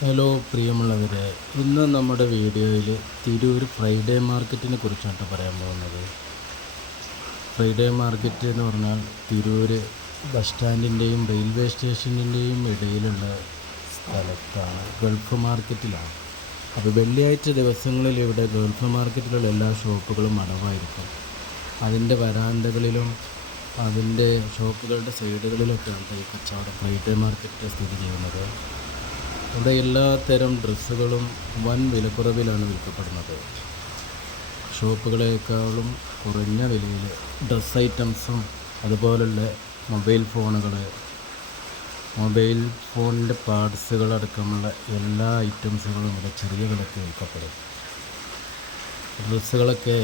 Hello പ്രിയമുള്ളവരെ, ഇന്ന് നമ്മുടെ വീഡിയോയിൽ തിരൂർ ഫ്രൈഡേ മാർക്കറ്റിനെ കുറിച്ചാണ് പറയാൻ പോകുന്നത്. ഫ്രൈഡേ മാർക്കറ്റ് എന്ന് പറഞ്ഞാൽ തിരൂർ ബസ് സ്റ്റാൻഡിൻ്റെയും റെയിൽവേ സ്റ്റേഷനിൻ്റെയും ഇടയിലുള്ള സ്ഥലത്താണ്, ഗൾഫ് മാർക്കറ്റിലാണ്. അപ്പോൾ വെള്ളിയാഴ്ച ദിവസങ്ങളിൽ ഇവിടെ ഗൾഫ് മാർക്കറ്റിലുള്ള എല്ലാ ഷോപ്പുകളും അടവായിരിക്കും. അതിൻ്റെ വരാന്തകളിലും അതിൻ്റെ ഷോപ്പുകളുടെ സൈഡുകളിലൊക്കെയാണ് ഈ കച്ചവടം ഫ്രൈഡേ മാർക്കറ്റ് സ്ഥിതി ചെയ്യുന്നത്. ഇവിടെ എല്ലാ തരം ഡ്രസ്സുകളും വൻ വിലക്കുറവിലാണ് വിൽക്കപ്പെടുന്നത്. ഷോപ്പുകളേക്കാളും കുറഞ്ഞ വിലയിൽ ഡ്രസ്സ് ഐറ്റംസും അതുപോലുള്ള മൊബൈൽ ഫോണിൻ്റെ പാർട്സുകളടക്കമുള്ള എല്ലാ ഐറ്റംസുകളും ഇവിടെ ചെറിയ വിലയ്ക്ക് വിൽക്കപ്പെടും. ഡ്രസ്സുകളൊക്കെ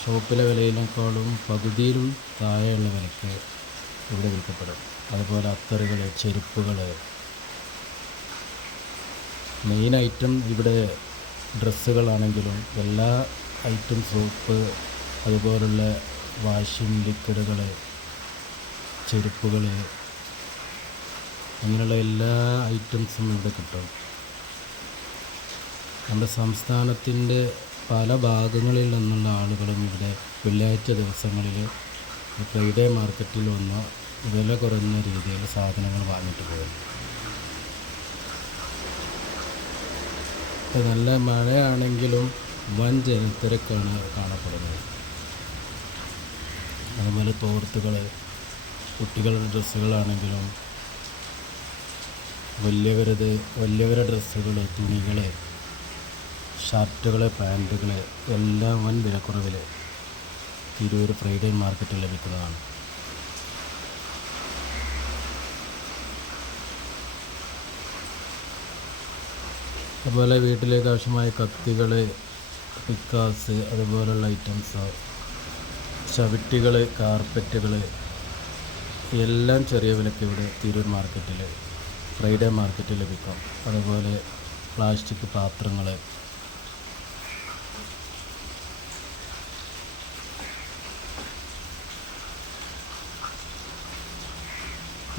ഷോപ്പിലെ വിലയിനേക്കാളും പകുതിയിലും താഴെയുള്ള വിലയ്ക്ക് ഇവിടെ വിൽക്കപ്പെടും. അതുപോലെ അത്തറുകൾ, ചെരുപ്പുകൾ, മെയിൻ ഐറ്റം ഇവിടെ ഡ്രസ്സുകളാണെങ്കിലും എല്ലാ ഐറ്റം സോപ്പ്, അതുപോലുള്ള വാഷിംഗ് ലിക്വിഡുകൾ, ചെരുപ്പുകൾ, അങ്ങനെയുള്ള എല്ലാ ഐറ്റംസും ഇവിടെ കിട്ടും. നമ്മുടെ സംസ്ഥാനത്തിൻ്റെ പല ഭാഗങ്ങളിൽ നിന്നുള്ള ആളുകളും ഇവിടെ വെള്ളിയാഴ്ച ദിവസങ്ങളിൽ ഫ്രൈഡേ മാർക്കറ്റിൽ വന്ന് വില കുറഞ്ഞ രീതിയിൽ സാധനങ്ങൾ വാങ്ങിയിട്ട് പോകും. നല്ല മഴയാണെങ്കിലും വൻ ജനത്തിരക്കാണ് കാണപ്പെടുന്നത്. അതുപോലെ തോർത്തുകൾ, കുട്ടികളുടെ ഡ്രസ്സുകളാണെങ്കിലും വലിയവരുടെ ഡ്രസ്സുകൾ, തുണികൾ, ഷർട്ടുകൾ, പാൻറ്റുകൾ എല്ലാം വൻ വിലക്കുറവിൽ തിരൂർ ഫ്രൈഡേ മാർക്കറ്റിൽ ലഭിക്കുന്നതാണ്. അതുപോലെ വീട്ടിലേക്ക് ആവശ്യമായ കത്തികൾ, പിക്കാസ്, അതുപോലുള്ള ഐറ്റംസ്, ചവിട്ടികൾ, കാർപ്പറ്റുകൾ എല്ലാം ചെറിയ വിലയ്ക്ക് ഇവിടെ തിരൂർ മാർക്കറ്റിൽ ഫ്രൈഡേ മാർക്കറ്റിൽ ലഭിക്കും. അതുപോലെ പ്ലാസ്റ്റിക് പാത്രങ്ങൾ,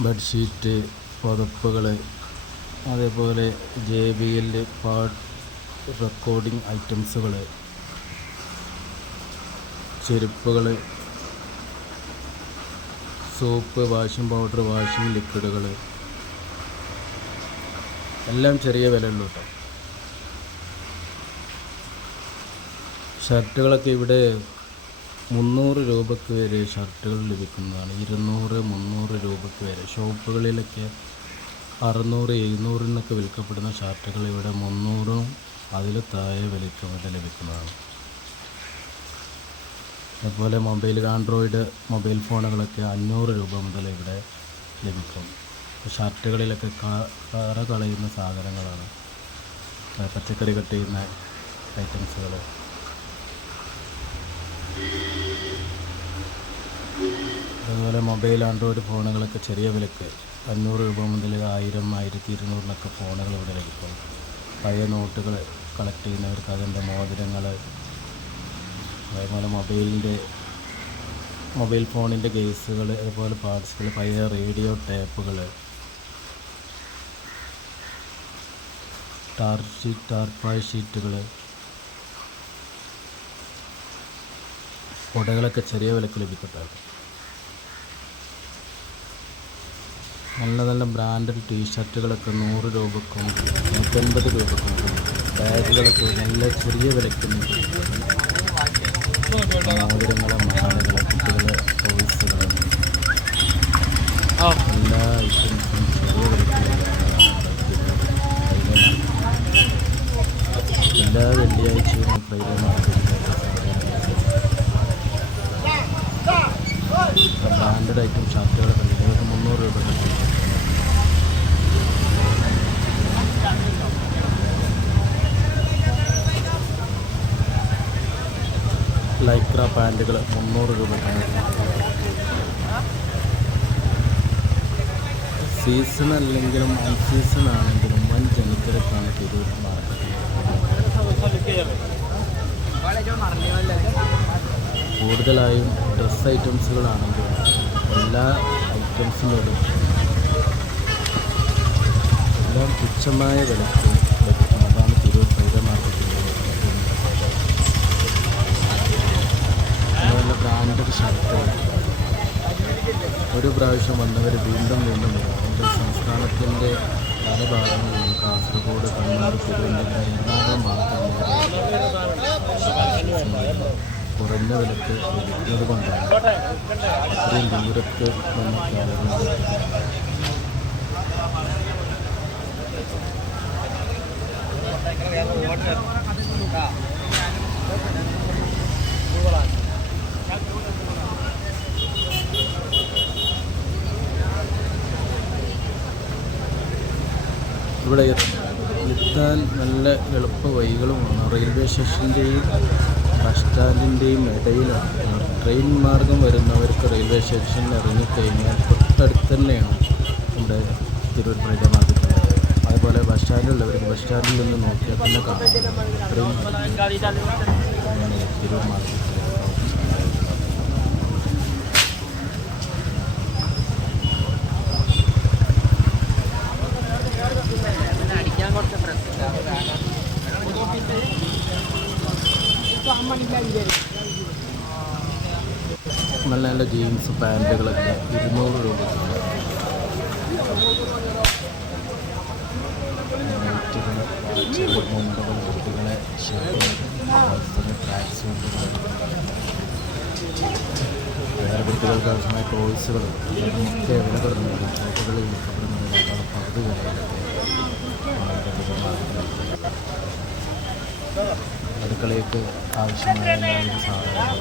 ബെഡ്ഷീറ്റ്, പുതപ്പുകൾ, അതേപോലെ JBL പാട്ട് റെക്കോർഡിംഗ് ഐറ്റംസുകൾ, ചെരുപ്പുകൾ, സോപ്പ്, വാഷിംഗ് പൗഡർ, വാഷിംഗ് ലിക്വിഡുകൾ എല്ലാം ചെറിയ വിലയുള്ളൂ കേട്ടോ. ഷർട്ടുകളൊക്കെ ഇവിടെ 300 രൂപയ്ക്ക് വരെ ഷർട്ടുകൾ ലഭിക്കുന്നതാണ്. 200-300 രൂപയ്ക്ക് വരെ. ഷോപ്പുകളിലൊക്കെ 600-700 വിൽക്കപ്പെടുന്ന ഷർട്ടുകൾ ഇവിടെ 300-ഉം അതിൽ താഴെ വിലയ്ക്ക് ഇവിടെ ലഭിക്കുന്നതാണ്. അതുപോലെ ആൻഡ്രോയിഡ് മൊബൈൽ ഫോണുകളൊക്കെ 500 രൂപ മുതൽ ഇവിടെ ലഭിക്കും. ഷർട്ടുകളിലൊക്കെ കറ കളയുന്ന സാധനങ്ങളാണ്, പച്ചക്കറി കട്ട് ചെയ്യുന്ന ഐറ്റംസുകൾ. അതുപോലെ ആൻഡ്രോയിഡ് ഫോണുകളൊക്കെ ചെറിയ വിലയ്ക്ക് 500 രൂപ മുതൽ 1000-1200 ഫോണുകൾ ഇവിടെ ലഭിക്കും. പഴയ നോട്ടുകൾ കളക്ട് ചെയ്യുന്നവർക്ക് അതിൻ്റെ മോതിരങ്ങൾ, അതേപോലെ മൊബൈൽ ഫോണിൻ്റെ കേസുകൾ, അതുപോലെ പാർട്സുകൾ, പഴയ റേഡിയോ ടേപ്പുകൾ, ടാർപ്പായ ഷീറ്റുകൾ, കുടകളൊക്കെ ചെറിയ വിലയ്ക്ക് ലഭിക്കട്ടെ. നല്ല ബ്രാൻഡഡ് ടീഷർട്ടുകളൊക്കെ 100 രൂപക്കും 150 രൂപക്കും, ബാഗുകളൊക്കെ നല്ല ചെറിയ വിലയ്ക്ക്, മോതിരങ്ങൾ, മാലകൾ, കുട്ടികളുടെ ടോയ്സുകൾ, എല്ലാ ഐറ്റംസും ചെറിയ വിലയ്ക്ക്. എല്ലാ വെള്ളിയാഴ്ചയും ഫ്രൈഡേ മാർക്കറ്റിൽ ബ്രാൻഡഡ് ഐറ്റം ഷർട്ടുകളൊക്കെ ഉണ്ട്. ഇതൊക്കെ 300 രൂപ. ലൈക്ര പാൻറ്റുകൾ 300 രൂപയ്ക്കാണ്. സീസൺ അല്ലെങ്കിലും അൺസീസൺ ആണെങ്കിലും വൻ ജനത്തിരക്കാണ് തിരൂർ മാർക്കറ്റിൽ. കൂടുതലായും ഡ്രസ് ഐറ്റംസുകളാണെങ്കിലും എല്ലാ ഐറ്റംസും എല്ലാം തുച്ഛമായ വിലയ്ക്ക് ഷർട്ടുകൾ. ഒരു പ്രാവശ്യം വന്നവർ വീണ്ടും വീണ്ടും വരും. നമ്മുടെ സംസ്ഥാനത്തിൻ്റെ പല ഭാഗങ്ങളിലും കാസർഗോഡ്, കണ്ണൂർ, തിരുവനന്തപുരം, എറണാകുളം ഭാഗത്തുനിന്ന് കുറഞ്ഞ വിലക്ക് ലഭിക്കുന്നത് കൊണ്ടാണ് അത്രയും ദൂരത്ത് നമുക്ക് ആളുകൾ. ഇവിടെ എത്താൻ നല്ല എളുപ്പ വഴികളുമാണ്. റെയിൽവേ സ്റ്റേഷൻ്റെയും ബസ് സ്റ്റാൻഡിൻ്റെയും ഇടയിലാണ്. ട്രെയിൻ മാർഗം വരുന്നവർക്ക് റെയിൽവേ സ്റ്റേഷനിൽ ഇറങ്ങിക്കഴിഞ്ഞാൽ തൊട്ടടുത്ത് തന്നെയാണ് നമ്മുടെ തിരൂർ ഫ്രൈഡേ മാർക്കറ്റ്. അതുപോലെ ബസ് സ്റ്റാൻഡിലുള്ളവർക്ക് ബസ് സ്റ്റാൻഡിൽ നിന്ന് നോക്കിയാൽ തന്നെ കാണാം തിരൂർ മാർക്കറ്റ്. നല്ല നല്ല ജീൻസ് പാൻറ്റുകളൊക്കെ 200 രൂപയ്ക്കാണ്. മുണ്ടുകൾ, കുട്ടികളെ ഷർട്ടുകൾ, ട്രാക്ക് സൂട്ടുകൾ, വേറെ കുട്ടികൾക്ക് ആവശ്യമായ ടോയ്സുകൾ ഒക്കെ വിലപ്പെടുന്നുണ്ട്. ഷോപ്പുകളിൽ വിൽക്കപ്പെടുന്നതിനേക്കാൾ പകുതി വിലയിലൊക്കെ അടുക്കളയ്ക്ക് ആവശ്യമായ സാധനങ്ങൾ